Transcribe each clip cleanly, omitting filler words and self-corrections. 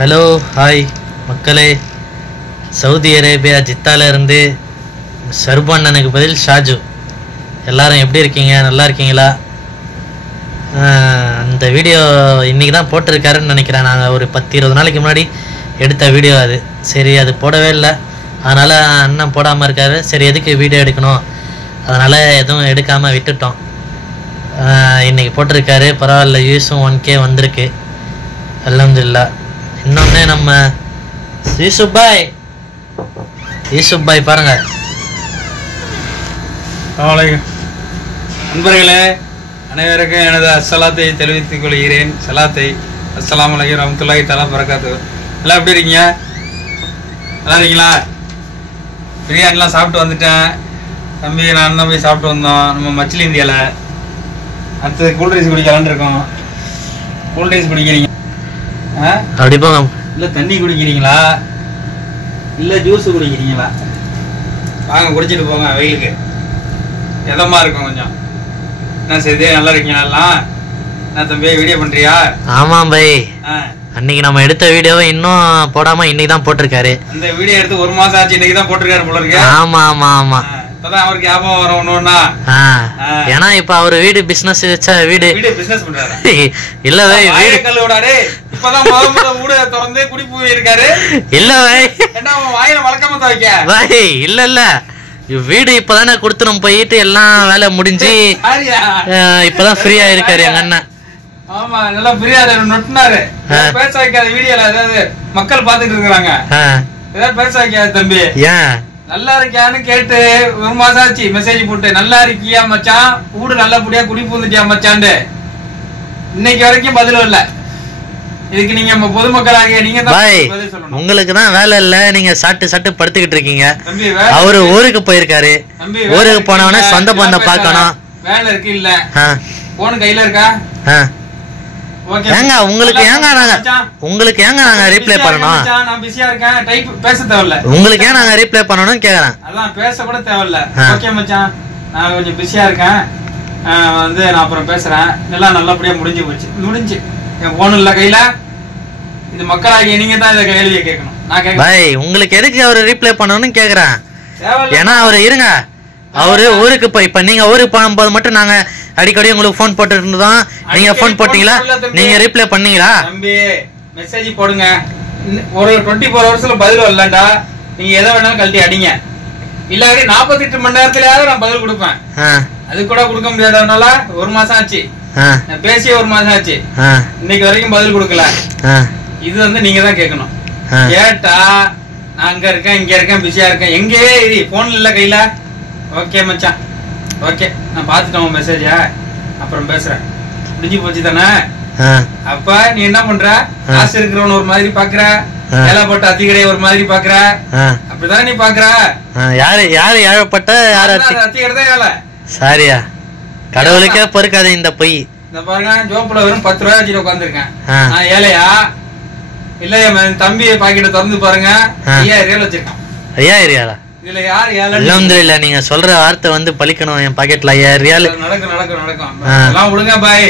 Hello hi மக்களே, Saudi Arabia ஜித்தால இருந்து சர்பான் எனக்கு பதில் ஷாஜு. எல்லாரும் எப்படி இருக்கீங்க? நல்லா இருக்கீங்களா? அந்த வீடியோ இன்றைக்கி தான் போட்டிருக்காருன்னு நினைக்கிறேன். நாங்கள் ஒரு 10-20 நாளைக்கு முன்னாடி எடுத்த வீடியோ அது. சரி, அது போடவே இல்லை, அதனால் அண்ணன் போடாமல் இருக்காரு. சரி, எதுக்கு வீடியோ எடுக்கணும், அதனால் எதுவும் எடுக்காமல் விட்டுட்டோம். இன்றைக்கி போட்டிருக்காரு, பரவாயில்ல. யூஸும் 1K வந்திருக்கு, அல்ஹம்துலில்லாஹ். இன்னொன்று நம்ம யூசுப் பாய் பாருங்க. நண்பர்களே அனைவருக்கும் எனது அஸ்ஸலாத்தை தெரிவித்துக் கொள்கிறேன். சலாத்தை. அஸ்ஸலாமு அலைக்கும் ரஹ்மத்துல்லாஹி தஆலா பரக்காத்து. எல்லாம் எப்படி இருக்கீங்க? நல்லா இருக்கீங்களா? பிரியாணிலாம் சாப்பிட்டு வந்துட்டேன். தம்பி நான் தான் போய் சாப்பிட்டு வந்தோம் நம்ம மச்சிலி இந்தியாவில். அடுத்தது கூல்ட்ரிங்க்ஸ் குடிக்கலான்னு இருக்கோம். கூல்ட்ரிங்க்ஸ் குடிக்கிறீங்க? அப்படிப்பா. இல்லை தண்ணி குடிக்கிறீங்களா இல்லை ஜூஸ் குடிக்கிறீங்களா? வாங்க குடிச்சிட்டு போங்க, வெயிலுக்கு எதமா இருக்கும் கொஞ்சம். என்ன செய்து, நல்லா இருக்கீங்களா எல்லாம்? என்ன தம்பி வீடியோ பண்றியா? ஆமாம் பை, அன்னைக்கு நம்ம எடுத்த வீடியோவை இன்னும் போடாம இன்னைக்கு தான் போட்டிருக்காரு. அந்த வீடியோ எடுத்து 1 மாசம் ஆச்சு, இன்னைக்கு தான் போட்டிருக்காரு போல இருக்கு. ஆமா ஆமா ஆமா, இப்பதான் அவருக்கு ஞாபகம் வரும் ஒண்ணு. ஏன்னா இப்ப அவரு வீடு பிசினஸ் வச்சா வீடு பிசினஸ் பண்றாரு. இல்ல வை, வீடு கல்லுடாரு. இப்பதான் முத வீடு திறந்து குடி போய் இருக்காரு. இல்ல வை, என்ன வாயில வழக்கமா துவைக்க வை? இல்ல இல்ல, வீடு இப்பதானே கொடுத்துரும், போயிட்டு எல்லாம் வேலை முடிஞ்சு இப்பதான் ஃப்ரீயா இருக்காரு எங்க அண்ணன். ஆமா, நல்லா ஃப்ரீயா நொட்டினாரு. பேச வைக்காத வீடியோல ஏதாவது மக்கள் பாத்துட்டு இருக்காங்க. ஏதாவது பேச வைக்காத தம்பி. ஏன் நல்லா இருக்கியான்னு கேட்டு 1 மாசம் ஆச்சு மெசேஜ் போட்டு. நல்லா இருக்கியா மச்சான், வீடு நல்லபடியா குடி பூந்துட்டியா மச்சான்ட்டு இன்னைக்கு வரைக்கும் பதிலும் இல்ல. இதுக்கு நீங்க பொதுமக்களாகிய நீங்க தான் பதில் சொல்லணும். உங்களுக்கு தான் வேலை இல்ல, நீங்க சாட்டு படுத்துக்கிட்டு இருக்கீங்க. அவரு ஊருக்கு போயிருக்காரு. ஊருக்கு போனவன சொந்த பந்தம் பார்க்கணும். வேலை இருக்கு இல்ல? போன் கையில இருக்கா? ஏங்க உங்களுக்கு ஏங்க நாங்க ரீப்ளை பண்ணணும்? நான் பிஸியா இருக்கேன், டைப் பேச தேவையில்ல. உங்களுக்கு ஏன் நாங்க ரீப்ளை பண்ணணும்னு கேக்குறேன். அதான் பேச கூட தேவையில்ல. ஓகே மச்சான், நான் கொஞ்சம் பிஸியா இருக்கேன், வந்து நான் அப்புறம் பேசுறேன். எல்லாம் நல்லபடியா முடிஞ்சு என் போன் இல்ல கையில. இது மக்களாகிய நீங்க தான் இதை கேள்வியை கேட்கணும். நான் கேட்கறேன், உங்களுக்கு எதுக்கு அவரு ரீப்ளை பண்ணணும்னு கேக்குறேன். ஏன்னா அவரு இருங்க, அவரு ஊருக்கு போய் இப்ப நீங்க ஊருக்கு போகும்போது மட்டும் நாங்க அடிக்கடி உங்களுக்கு போன் போட்டு இருந்தோம். நீங்க போன் போட்டீங்களா? நீங்க ரீப்ளை பண்ணீங்களா? தம்பி மெசேஜ் போடுங்க, ஒரு 24 ஹவர்ஸ்ல பதில் வரலண்டா நீங்க எதை வேணாலும் கழட்டி அடிங்க. இல்லாட்டி 48 மணி நேரத்துலயாவது நான் பதில் கொடுப்பேன். அது கூட கொடுக்க முடியாதனால 1 மாசம் ஆச்சு, பேசிய 1 மாசம் ஆச்சு, இன்னைக்கு வரைக்கும் பதில் கொடுக்கல. இது வந்து நீங்க தான் கேட்கணும். கேட்டா நான் அங்க இருக்கேன், இங்க இருக்கேன், பிஸியா இருக்கேன், எங்கேயே இது போன் இல்ல கையில. ஓகே மச்சான், ஓகே நான் பாத்துட்டேன் மெசேஜ, அப்புறம் பேசுறேன். முடிஞ்சு போச்சு தானே? அப்ப நீ என்ன பண்ற? காசு இருக்கிறவன் ஒரு மாதிரி பாக்குற, வேலை போட்ட அத்திகடைய ஒரு மாதிரி பாக்குற, அப்படிதான் நீ பாக்குற. யாரு ஏழப்பட்ட யாரு அத்திகடை வேலை? சாரியா, கடவுளுக்கே பொறுக்காது இந்த பொய். இந்த பாருங்க, ஜோப்புல வெறும் 10 ரூபாய் வச்சுட்டு உட்காந்துருக்கேன். நான் ஏழையா? இல்ல என் தம்பி பாக்கெட்டை திறந்து பாருங்க, 5000 வச்சிருக்கான். 5000? இதுல யாரு ஏழை? இல்ல, நீங்க சொல்ற வார்த்தை வந்து பலிக்கணும். என் பாக்கெட்ல 5000 நடக்கும். எல்லாம் விடுங்க பாய்.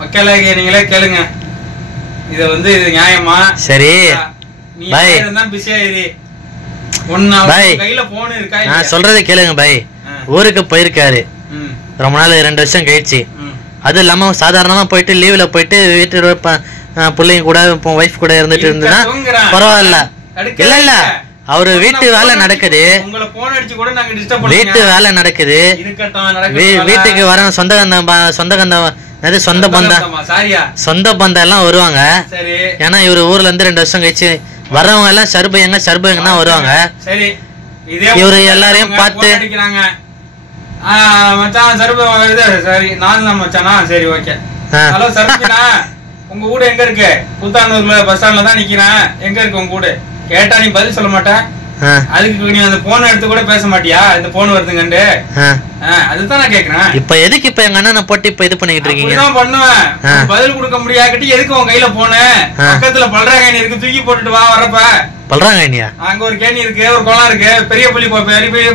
மக்களே நீங்களே கேளுங்க, இது வந்து இது நியாயமா? சரி பாய், பிஸியா இரு. ஒண்ணு கையில போன் இருக்கா? நான் சொல்றதை கேளுங்க பாய். ஊருக்கு போயிருக்காரு ரொம்ப நாள், 2 வருஷம் கழிச்சு. அது இல்லாம சாதாரணமா போயிட்டு லீவ்ல போயிட்டு வீட்டு பிள்ளைங்க கூட ஒய்ஃப் கூட இருந்துட்டு இருந்ததுன்னா பரவாயில்ல. இல்ல அவரு வீட்டு வேலை நடக்குது, வீட்டு வேலை நடக்குது, வீட்டுக்கு வர சொந்த பந்தம் எல்லாம் வருவாங்க. ஏன்னா இவரு ஊர்ல இருந்து 2 வருஷம் கழிச்சு வர்றவங்க எல்லாம் சர்பையங்க தான் வருவாங்க. இவரு எல்லாரையும் பார்த்து உங்க வீடு எங்க இருக்கு? கூத்தானூர்ல பஸ் ஸ்டாண்ட்ல தான் நிக்கிறேன், எங்க இருக்கு உங்க வீடு கேட்டா நீ பதில் சொல்ல மாட்டேன். அதுக்கு நீ அந்த போன் எடுத்து கூட பேச மாட்டியா? இந்த போன் வருதுங்கண்டு. அதுதான் நான் கேக்குறேன். இப்ப எதுக்கு இப்ப எங்க அண்ணனை போட்டு இப்ப இது பண்ணிட்டு இருக்கீங்க? பண்ணுவேன், பதில் கொடுக்க முடியாட்டி எதுக்கு உன் கையில போன? பக்கத்துல பல்றாங்க இருக்கு, தூக்கி போட்டுட்டு வா. வரப்ப சொல்றாங்க இனியா அங்க ஒரு கேணி இருக்கு, ஒரு குளம் இருக்கு, பெரிய புள்ளி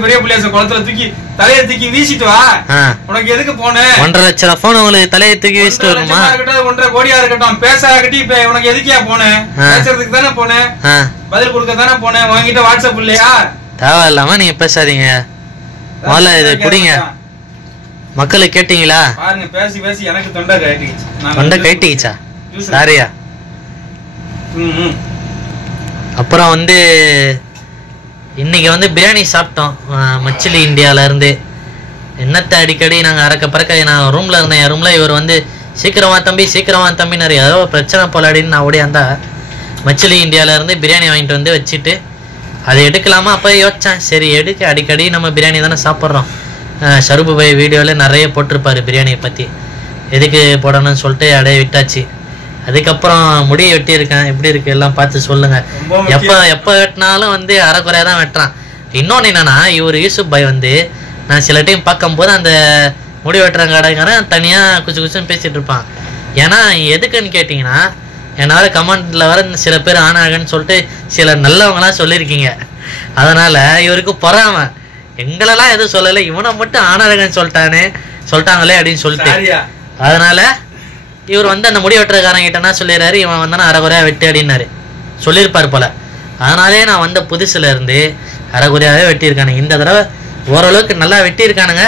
பெரிய புள்ளியாச குளத்துல தூக்கி தலையை தூக்கி வீசிட்டு வா. உனக்கு எதுக்கு போன 1.5 லட்சம் போன் உங்களுக்கு தலையை தூக்கி வீசிட்டு வருமா? 1.5 கோடியா இருக்கட்டும், பேசாகட்டி இப்ப உனக்கு எதுக்கியா போன? பேசுறதுக்கு தானே போன, பதில் கொடுக்க தானே போன. உங்ககிட்ட வாட்ஸ்அப் இல்லையா? தேவை இல்லாம நீங்க பேசாதீங்க. முதல்ல இது குடிங்க. மக்களுக்கு கேட்டீங்களா? பாருங்க, பேசி பேசி எனக்கு தொண்டை கட்டிடுச்சு. தொண்டை கட்டிடுச்சா? சாரியா. அப்புறம் வந்து இன்னைக்கு வந்து பிரியாணி சாப்பிட்டோம் மச்சிலி இந்தியால இருந்து. என்னத்தை அடிக்கடி நாங்கள் அறக்க பறக்க நான் ரூம்ல இருந்தேன். என் ரூம்ல இவர் வந்து சீக்கிரமா தம்பி நிறைய ஏதோ பிரச்சனை போலாடின்னு நான் ஓடியாந்தா மச்சிலி இந்தியால இருந்து பிரியாணி வாங்கிட்டு வந்து வச்சுட்டு அதை எடுக்கலாமா அப்போ யோசிச்சேன். சரி எடுக்க, அடிக்கடி நம்ம பிரியாணி தானே சாப்பிட்றோம். ஷருபு பாய் வீடியோவில் நிறைய போட்டிருப்பாரு பிரியாணியை பற்றி, எதுக்கு போடணும்னு சொல்லிட்டு அப்படியே விட்டாச்சு. அதுக்கப்புறம் முடியை வெட்டியிருக்கேன், எப்படி இருக்கு எல்லாம் பார்த்து சொல்லுங்க. எப்போ வெட்டினாலும் வந்து அரைக்குறையாக தான் வெட்டுறான். இன்னொன்று என்னன்னா, இவர் யூசுப் பாய் வந்து நான் சில டைம் பார்க்கும்போது அந்த முடி வெட்டுற கடைக்காரன் தனியாக குச்சு குச்சுன்னு பேசிகிட்டு இருப்பான். ஏன்னா எதுக்குன்னு கேட்டிங்கன்னா, என்னால் கமெண்ட்டில் வர சில பேர் ஆனாகன்னு சொல்லிட்டு சில நல்லவங்களாம் சொல்லியிருக்கீங்க. அதனால் இவருக்கு பொறாம, எங்களெல்லாம் எதுவும் சொல்லலை, இவனை மட்டும் ஆனாகன்னு சொல்லிட்டாங்களே அப்படின்னு சொல்லிட்டு. அதனால் இவர் வந்து அந்த முடி வெட்டுறக்காரங்கிட்டனா சொல்லிடுறாரு, இவன் வந்தானா அரைகுறையாக வெட்டு அப்படின்னாரு சொல்லியிருப்பார் போல். அதனாலே நான் வந்த புதுசுல இருந்து அரைகுறையாகவே வெட்டியிருக்கானுங்க. இந்த தடவை ஓரளவுக்கு நல்லா வெட்டியிருக்கானுங்க.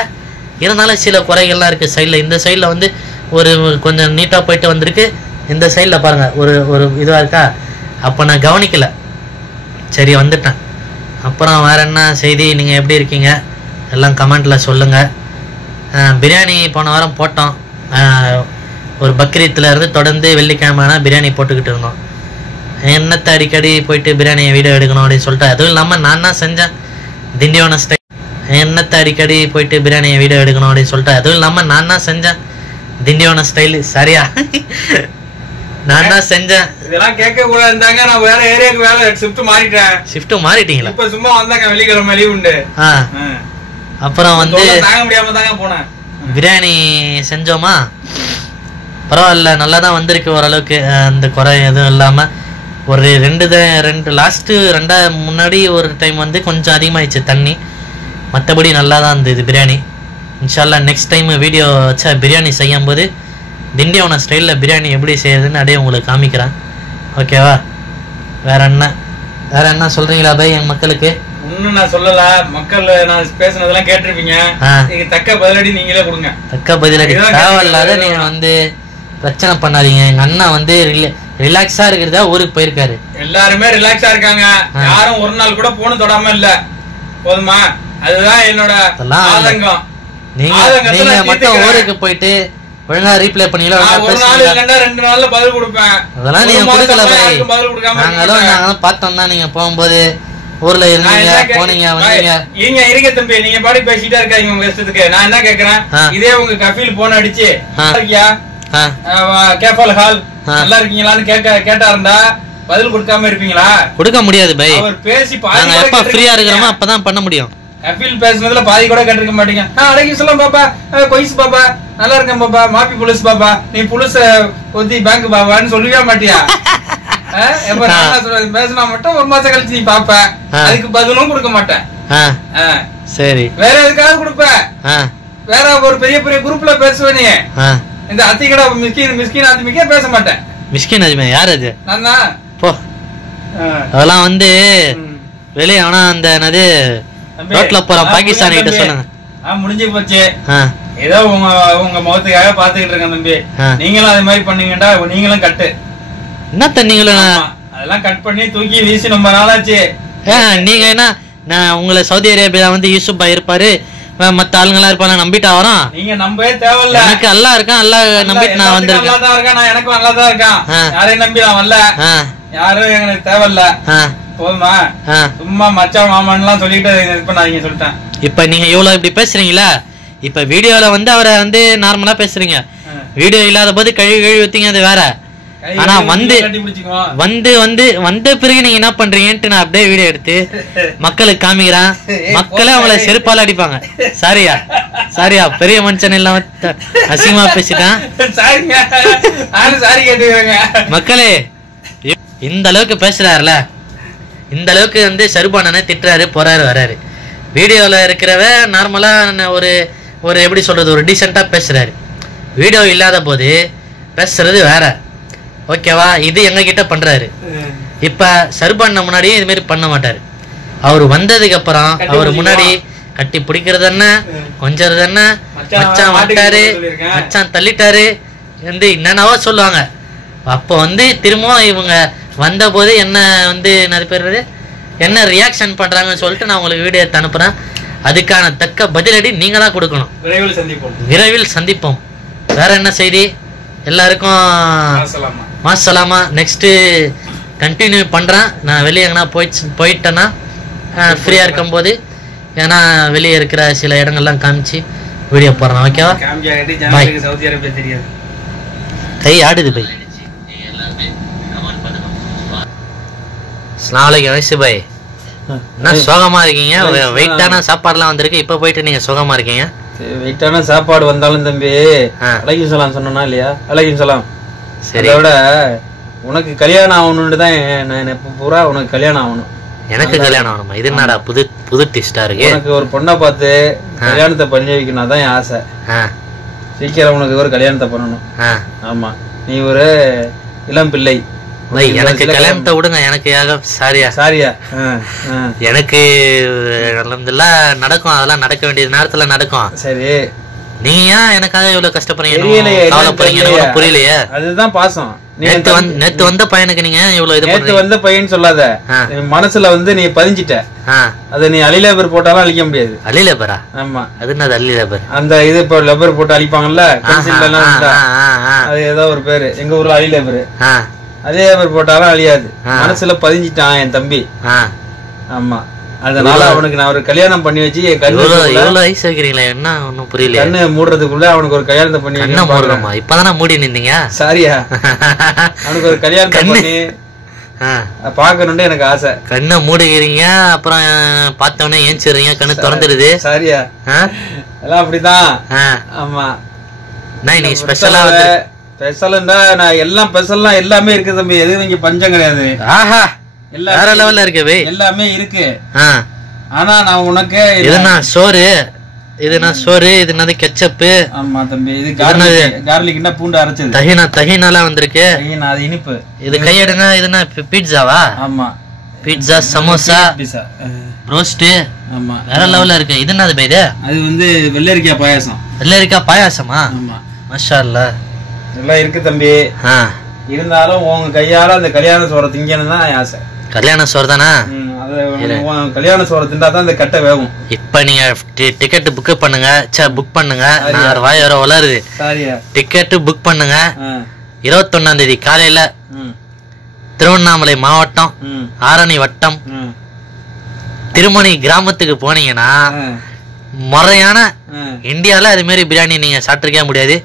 இருந்தாலும் சில குறைகள்லாம் இருக்குது சைடில். இந்த சைடில் வந்து ஒரு கொஞ்சம் நீட்டாக போயிட்டு வந்திருக்கு. இந்த சைடில் பாருங்கள் ஒரு இதுவாக இருக்கா, அப்போ நான் கவனிக்கலை. சரி வந்துட்டேன். அப்புறம் வேறு என்ன செய்தி, நீங்கள் எப்படி இருக்கீங்க எல்லாம் கமெண்ட்டில் சொல்லுங்கள். பிரியாணி போன வாரம் போட்டோம். ஒரு பக்ரீத்தில் இருந்து தொடர்ந்து வெள்ளிக்கிழமைனா பிரியாணி போட்டுக்கிட்டு இருந்தோம். என்னத்தை அடிக்கடி போயிட்டு பிரியாணி வீடியோ எடுக்கணும் அப்படின்னு சொல்லிட்டு, அதுவும் இல்லாமல் நான் தான் செஞ்சேன் திண்டிவன ஸ்டைல். என்னத்தை அடிக்கடி போயிட்டு பிரியாணி வீடியோ எடுக்கணும் அப்படின்னு சொல்லிட்டு, அதுவும் இல்லாமல் நான் தான் செஞ்சேன் திண்டிவன ஸ்டைல். சரியா, நான் தான் செஞ்சேன். இதெல்லாம் கேட்க கூட இருந்தாங்க. நான் வேற ஏரியாவுக்கு வேலை ஷிஃப்ட் மாறிட்டேன். ஷிஃப்ட் மாறிட்டீங்களா? இப்ப சும்மா வந்தாங்க, வெள்ளிக்கிழமை லீவ் உண்டு. அப்புறம் வந்து தாங்க முடியாம தாங்க போனேன். பிரியாணி செஞ்சோமா, பரவாயில்ல, நல்லா தான் வந்திருக்கு ஓரளவுக்கு. அந்த குறை எதுவும் இல்லாமல். ஒரு ரெண்டு முன்னாடி ஒரு டைம் வந்து கொஞ்சம் அதிகமாகிடுச்சு தண்ணி, மற்றபடி நல்லா தான் இருந்தது பிரியாணி. இன்ஷால்லா நெக்ஸ்ட் டைம் வீடியோ வச்சா பிரியாணி செய்யும் போது திண்டிவன ஸ்டைலில் பிரியாணி எப்படி செய்யறதுன்னு அப்படியே உங்களுக்கு காமிக்கிறேன். ஓகேவா? வேற என்ன சொல்றீங்களா பை என் மக்களுக்கு? ஒன்னும் நான் சொல்லல, மக்கள் நான் பேசுனதெல்லாம் கேட்டிருப்பீங்க. நீங்க தக்க பதிலடி நீங்களே கொடுங்க. தக்க பதிலடி தேவையில்லாத நீங்க வந்து பிரச்சனை பண்ணாதீங்க. எங்க அண்ணா வந்து ரிலாக்ஸா இருக்கிறதா ஊருக்கு போயிருக்காரு. எல்லாருமே ரிலாக்ஸா இருக்காங்க. யாரும் ஒரு நாள் கூட போன தொடாம இல்ல. போதுமா? அதுதான் என்னோட ஆதங்கம். நீங்க மட்டும் ஊருக்கு போயிட்டு ஒழுங்கா ரீப்ளே பண்ணீங்களா? ஒரு நாள் இல்லன்னா 2 நாள்ல பதில் கொடுப்பேன். அதெல்லாம் நீங்க கொடுக்கல பை. நாங்களும் பார்த்தோம் தான் நீங்க போகும்போது ஊர்ல இருந்தீங்க, போனீங்க, வந்தீங்க. இருங்க தம்பி, நீங்க பாடி பேசிட்டே இருக்காங்க உங்க இஷ்டத்துக்கு. நான் என்ன கேக்குறேன், இதே உங்க கஃபீல் போன் அடிச்சு இருக்கியா கேஃபால் ஹால் நல்லா இருக்கீங்களான்னு கேட்டாருந்தா பதில் கொடுக்காம இருப்பீங்களா? கொடுக்க முடியாது பை. அவர் பேசி நாங்க எப்ப ஃப்ரீயா இருக்கிறோமோ அப்பதான் பண்ண முடியும். கஃபீல் பேசுனதுல பாதி கூட கேட்டிருக்க மாட்டீங்க. அடக்கி சொல்லும் பாப்பா, கொய்ஸ் பாப்பா, நல்லா இருக்கேன் பாப்பா, மாப்பி புலிஸ் பாப்பா, நீ புலிஸ் ஒத்தி பேங்க் பாப்பான்னு சொல்லவே மாட்டியா? பேசினா மட்டும் 1 மாசம் கழிச்சு நீ பாப்ப, அதுக்கு பதிலும் கொடுக்க மாட்டேன். சரி, வேற எதுக்காக கொடுப்ப? வேற ஒரு பெரிய பெரிய குரூப்ல பேசுவ நீ. இந்த அத்திகடா மிஸ்கின் ஆத்மிக்கே பேச மாட்டேன். மிஸ்கின் ஆத்மி யார் அது? நான் தான். போ, அதெல்லாம் வந்து வெளியே. ஆனா அந்த என்னது ரோட்ல போற பாகிஸ்தான் கிட்ட சொல்லுங்க. முடிஞ்சு போச்சு. ஏதோ உங்க முகத்துக்காக பாத்துக்கிட்டு இருக்கேன் தம்பி. நீங்களும் அது மாதிரி பண்ணீங்கடா. நீங்களும் கட்டு என்னத்த நீங்களும் அதெல்லாம் கட் பண்ணி தூக்கி வீசி ரொம்ப நாளாச்சு. நீங்க என்ன, நான் உங்களை சவுதி அரேபியா வந்து யூசுப் பாய் இருப்பாரு, மத்த ஆளுங்களா இருப்பாங்க, நம்பிட்டா வரோம். நீங்க நம்பவே தேவையில்ல. எனக்கு அல்லா இருக்கான், அல்லா நம்பிட்டு நான் வந்திருக்கேன். நல்லா தான் இருக்கேன், நான் எனக்கும் நல்லா தான் இருக்கான். யாரையும் நம்பி நான் வரல. யாரும் எனக்கு தேவையில்ல. போதுமா? சும்மா மச்சான் மாமான் எல்லாம் சொல்லிட்டு இது பண்ணாதீங்க சொல்லிட்டேன். இப்ப நீங்க இவ்வளவு இப்படி பேசுறீங்களா? இப்ப வீடியோல வந்து அவரை வந்து நார்மலா பேசுறீங்க, வீடியோ இல்லாத போது கழுவி ஊத்திங்க, அது வேற. ஆனா வந்த பிறகு நீங்க என்ன பண்றீங்கன்ட்டு நான் அப்படியே வீடியோ எடுத்து மக்களுக்கு காமிக்கிறேன். மக்களே அவங்கள செருப்பால அடிப்பாங்க. சாரியா பெரிய மனுஷன் இல்லாம அசிங்கமா பேசிட்டேன். மக்களே இந்த அளவுக்கு பேசுறாருல, இந்த அளவுக்கு வந்து ஷருபானனை திட்டுறாரு, போறாரு வராரு. வீடியோவில் இருக்கிறவ நார்மலாக ஒரு எப்படி சொல்கிறது, ஒரு டீசெண்டாக பேசுகிறாரு. வீடியோ இல்லாத போது பேசுறது வேற, ஓகேவா? இது எங்ககிட்ட பண்ணுறாரு. இப்போ ஷருபான முன்னாடியே இதுமாரி பண்ண மாட்டார். அவர் வந்ததுக்கு அப்புறம் அவர் முன்னாடி கட்டி பிடிக்கிறது என்ன, கொஞ்சறது என்ன, மச்சான் வந்துட்டாரு, மச்சான் தள்ளிட்டாரு வந்து என்னென்னவோ சொல்லுவாங்க. அப்போ வந்து திரும்பவும் இவங்க வந்த போது என்ன வந்து என்ன பேர் என்ன ரியாக்ஷன் பண்றாங்கன்னு சொல்லிட்டு நான் உங்களுக்கு வீடியோ எடுத்து அனுப்புறேன். அதுக்கான தக்க பதிலடி நீங்க தான் கொடுக்கணும். விரைவில் சந்திப்போம். வேற என்ன செய்தி? எல்லாருக்கும் மாசலாமா. நெக்ஸ்ட் கண்டினியூ பண்றேன். நான் வெளியே எங்கன்னா போயிட்டேன்னா ஃப்ரீயா இருக்கும் போது, ஏன்னா வெளியே இருக்கிற சில இடங்கள்லாம் காமிச்சு வீடியோ போடுறேன், ஓகேவா? கை ஆடுது பை. அஸ்ஸலாமு அலைக்கும் வயசு பாய். என்ன சோகமா இருக்கீங்க? வெயிட்டான சாப்பாடுலாம் வந்திருக்கு, இப்ப போயிட்டு நீங்க சோகமா இருக்கீங்க. வெயிட்டான சாப்பாடு வந்தாலும் தம்பி அலைக்கும் சலாம் சொன்னா இல்லையா? அலைக்கும் சலாம். சரி, அதோட உனக்கு கல்யாணம் ஆகணும்னு தான் நான் எப்ப பூரா உனக்கு கல்யாணம் ஆகணும். எனக்கு கல்யாணம் ஆகணுமா? இது என்னடா புது டிஸ்டா இருக்கு. எனக்கு ஒரு பொண்ணை பார்த்து கல்யாணத்தை பண்ணி வைக்கணும் தான் என் ஆசை. சீக்கிரம் உனக்கு ஒரு கல்யாணத்தை பண்ணணும். ஆமா, நீ ஒரு இளம் பிள்ளை. எனக்கு கல்யாணத்தை விடுங்க. எனக்கு சாரியா எனக்கு அல்ஹம்துலில்லாஹ் நடக்கும். அதெல்லாம் நடக்க வேண்டிய நேரத்துல நடக்கும். சரி, நீங்க ஏன் எனக்காக இவ்வளவு கஷ்டப்படுறீங்க? புரியலையே. அதுதான் பாசம். நேத்து வந்த பையனுக்கு நீங்க இவ்வளவு இது நேத்து வந்த பையன் சொல்லாத. மனசுல வந்து நீ பதிஞ்சிட்ட. அத நீ அலிலேபர் போட்டாலும் அழிக்க முடியாது. அலிலேபரா? ஆமா. அது என்னது அலிலேபர்? அந்த இது இப்ப லெபர் போட்டு அழிப்பாங்கல்ல, அது ஏதோ ஒரு பேரு. எங்க ஊர்ல அலிலேபர். அதே பேர் போட்டாலும் அழியாது. மனசுல பதிஞ்சிட்டான் என் தம்பி. ஆமா, அதனால அவனுக்கு நான் ஒரு கல்யாணம் பண்ணி வச்சு என்ன ஒண்ணும் புரியல. கண்ணு மூடுறதுக்குள்ள அவனுக்கு ஒரு கல்யாணத்தை பண்ணி. இப்பதானே மூடி நின்றீங்க. சாரியா, அவனுக்கு ஒரு கல்யாணத்தை பண்ணி பாக்கணும்னு எனக்கு ஆசை. கண்ணை மூடுகிறீங்க, அப்புறம் பார்த்தவனே ஏஞ்சிடுறீங்க, கண்ணு திறந்துடுது. சாரியா, எல்லாம் அப்படிதான். ஆமா, நீ ஸ்பெஷலா ஸ்பெஷல்னா நான் எல்லாம் ஸ்பெஷல்லாம் எல்லாமே இருக்கு தம்பி. எதுவும் இங்க பஞ்சம் கிடையாது. ஆஹா, வேற லெவல்ல இருக்கு. எல்லாமே இருக்கு. ஆனா நான் உனக்கு இதுனா சோறு, இதுனா சோறு, இது என்னது கெச்சப். ஆமா தம்பி, இது கார்லிக்னா பூண்டு அரைச்சது. தஹீனாலாம் வந்திருக்கு. தஹீனா அது இனிப்பு. இது கையெடுங்க. இதுனா பீட்சாவா? ஆமா, பீட்சா, சமோசா, ரோஸ்ட். ஆமா, வேற லெவல்ல இருக்கு. இது என்னது பை? இது அது வந்து வெள்ளரிக்காய் பாயாசம். வெள்ளரிக்காய் பாயாசமா? ஆமா, மாஷா அல்லாஹ். எல்லாம் இருக்கு தம்பி. இருந்தாலும் உங்க கையால அந்த கல்யாண சோறை திங்கணும் தான் ஆசை. கல்யாண சோறு தானா? கல்யாண சோறை திண்டா தான் இந்த கட்டை வேகும். இப்ப நீங்க டிக்கெட் புக் பண்ணுங்க. புக் பண்ணுங்க. வாய் வர வளருது. டிக்கெட் புக் பண்ணுங்க. 21ஆம் தேதி காலையில திருவண்ணாமலை மாவட்டம், ஆரணி வட்டம், திருமணி கிராமத்துக்கு போனீங்கன்னா முறையான இந்தியால அது மாதிரி பிரியாணி நீங்க சாப்பிட்டுருக்கே முடியாது.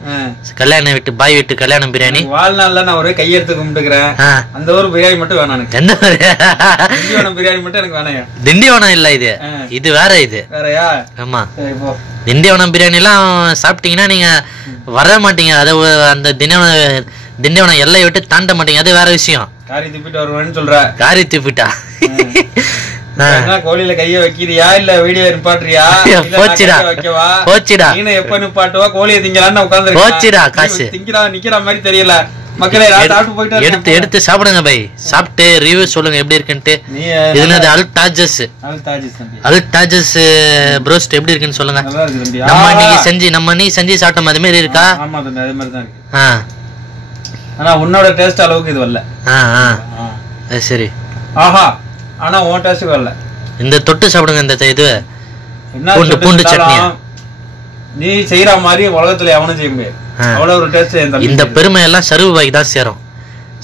கல்யாணம் வீட்டு பாய் வீட்டு கல்யாணம் பிரியாணி. வாழ்நாள்ல நான் ஒரு கையெடுத்து கும்பிட்டுக்கிறேன். அந்த ஒரு பிரியாணி மட்டும் வேணாம் எனக்கு. எந்த திண்டிவனம் பிரியாணி மட்டும் எனக்கு வேணாம். திண்டிவனம் இல்ல இது, இது வேற. இது வேறயா? ஆமா, திண்டிவனம் பிரியாணி எல்லாம் சாப்பிட்டீங்கன்னா நீங்க வர மாட்டீங்க. அதை அந்த திண்டிவனம் எல்லை விட்டு தாண்ட மாட்டீங்க. அது வேற விஷயம். காரி துப்பிட்டு வருவேன்னு சொல்ற. காரி துப்பிட்டா கோழியில கைய வைக்கிறியா இல்ல வீடியோ நிப்பாட்டுறியா? போச்சுடா. நீ எப்ப நிப்பாட்டுவா? கோழியை திங்கலான்னு உட்கார்ந்து போச்சுடா. காசு திங்கிறா நிக்கிற மாதிரி தெரியல. மக்களே எடுத்து சாப்பிடுங்க பை. சாப்பிட்டு ரிவ்யூ சொல்லுங்க எப்படி இருக்குன்ட்டு. இதுனது அல் தாஜஸ் ப்ரோஸ்ட் எப்படி இருக்குன்னு சொல்லுங்க. நம்ம நீ செஞ்சு சாப்பிட்டோம் அது மாதிரி இருக்கா? ஆமா தம்பி, அதே மாதிரி தான் இருக்கு. ஆனா உன்னோட டேஸ்ட் அளவுக்கு இது வரல. சரி. ஆஹா, ஆனா உன் டேஸ்ட் வரல. இந்த தொட்டு சாப்பிடுங்க. இந்த இது பூண்டு சட்னி நீ செய்யற மாதிரி உலகத்துல எவனும் செய்ய முடியாது. அவ்வளவு ஒரு டேஸ்ட். இந்த பெருமை எல்லாம் சருவு பாய்க்கு தான் சேரும்.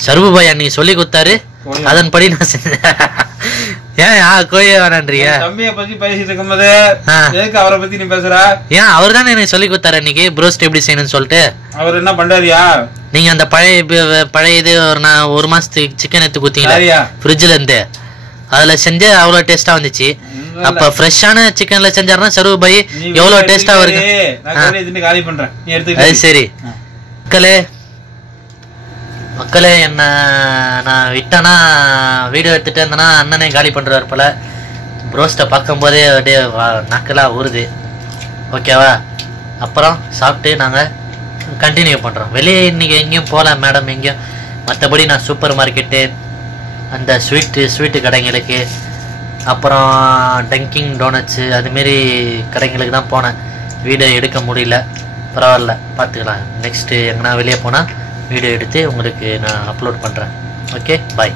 சருவு பாய் அன்னைக்கு சொல்லி கொடுத்தாரு, அதன்படி நான் செஞ்சேன். ஏன் கோழியே வேணான்றீங்க? தம்பிய பத்தி பேசிட்டு இருக்கும்போது எதுக்கு அவரை பத்தி நீ பேசுற? ஏன் அவர் தானே எனக்கு சொல்லி கொடுத்தாரு அன்னைக்கு ப்ரோஸ்ட் எப்படி செய்யணும்னு சொல்லிட்டு. அவர் என்ன பண்றாரியா? நீங்க அந்த பழைய இது ஒரு மாசத்துக்கு சிக்கன் எடுத்து குத்தீங்களா ஃப்ரிட்ஜ்ல இருந்து, அதுல செஞ்சு அவ்வளவு டேஸ்டா வந்துச்சு. அப்ப ஃப்ரெஷ்ஷான சிக்கன்ல செஞ்சாருன்னா சருவு பாய் எவ்வளவு டேஸ்டா வருது. அது சரி மக்களே, மக்களே, என்ன நான் விட்டேன்னா வீடியோ எடுத்துகிட்டே இருந்தேன்னா அண்ணனே காலி பண்ணுறாரு போல். ப்ரோஸ்ட்டை பார்க்கும்போதே அப்படியே நக்கலாக ஊறுது. ஓகேவா? அப்புறம் சாப்பிட்டு நாங்கள் கண்டினியூ பண்ணுறோம். வெளியே இன்றைக்கி எங்கேயும் போகல மேடம், எங்கேயும். மற்றபடி நான் சூப்பர் மார்க்கெட்டு, அந்த ஸ்வீட்டு கடைங்களுக்கு, அப்புறம் டங்கிங் டோனட்ஸு அதுமாரி கடைங்களுக்கு தான் போனேன். வீடியோ எடுக்க முடியல. பரவாயில்ல, பார்த்துக்கலாம். நெக்ஸ்ட்டு எங்கன்னா வெளியே போனால் வீடியோ எடுத்து உங்களுக்கு நான் அப்லோட் பண்ணுறேன். ஓகே, பாய்.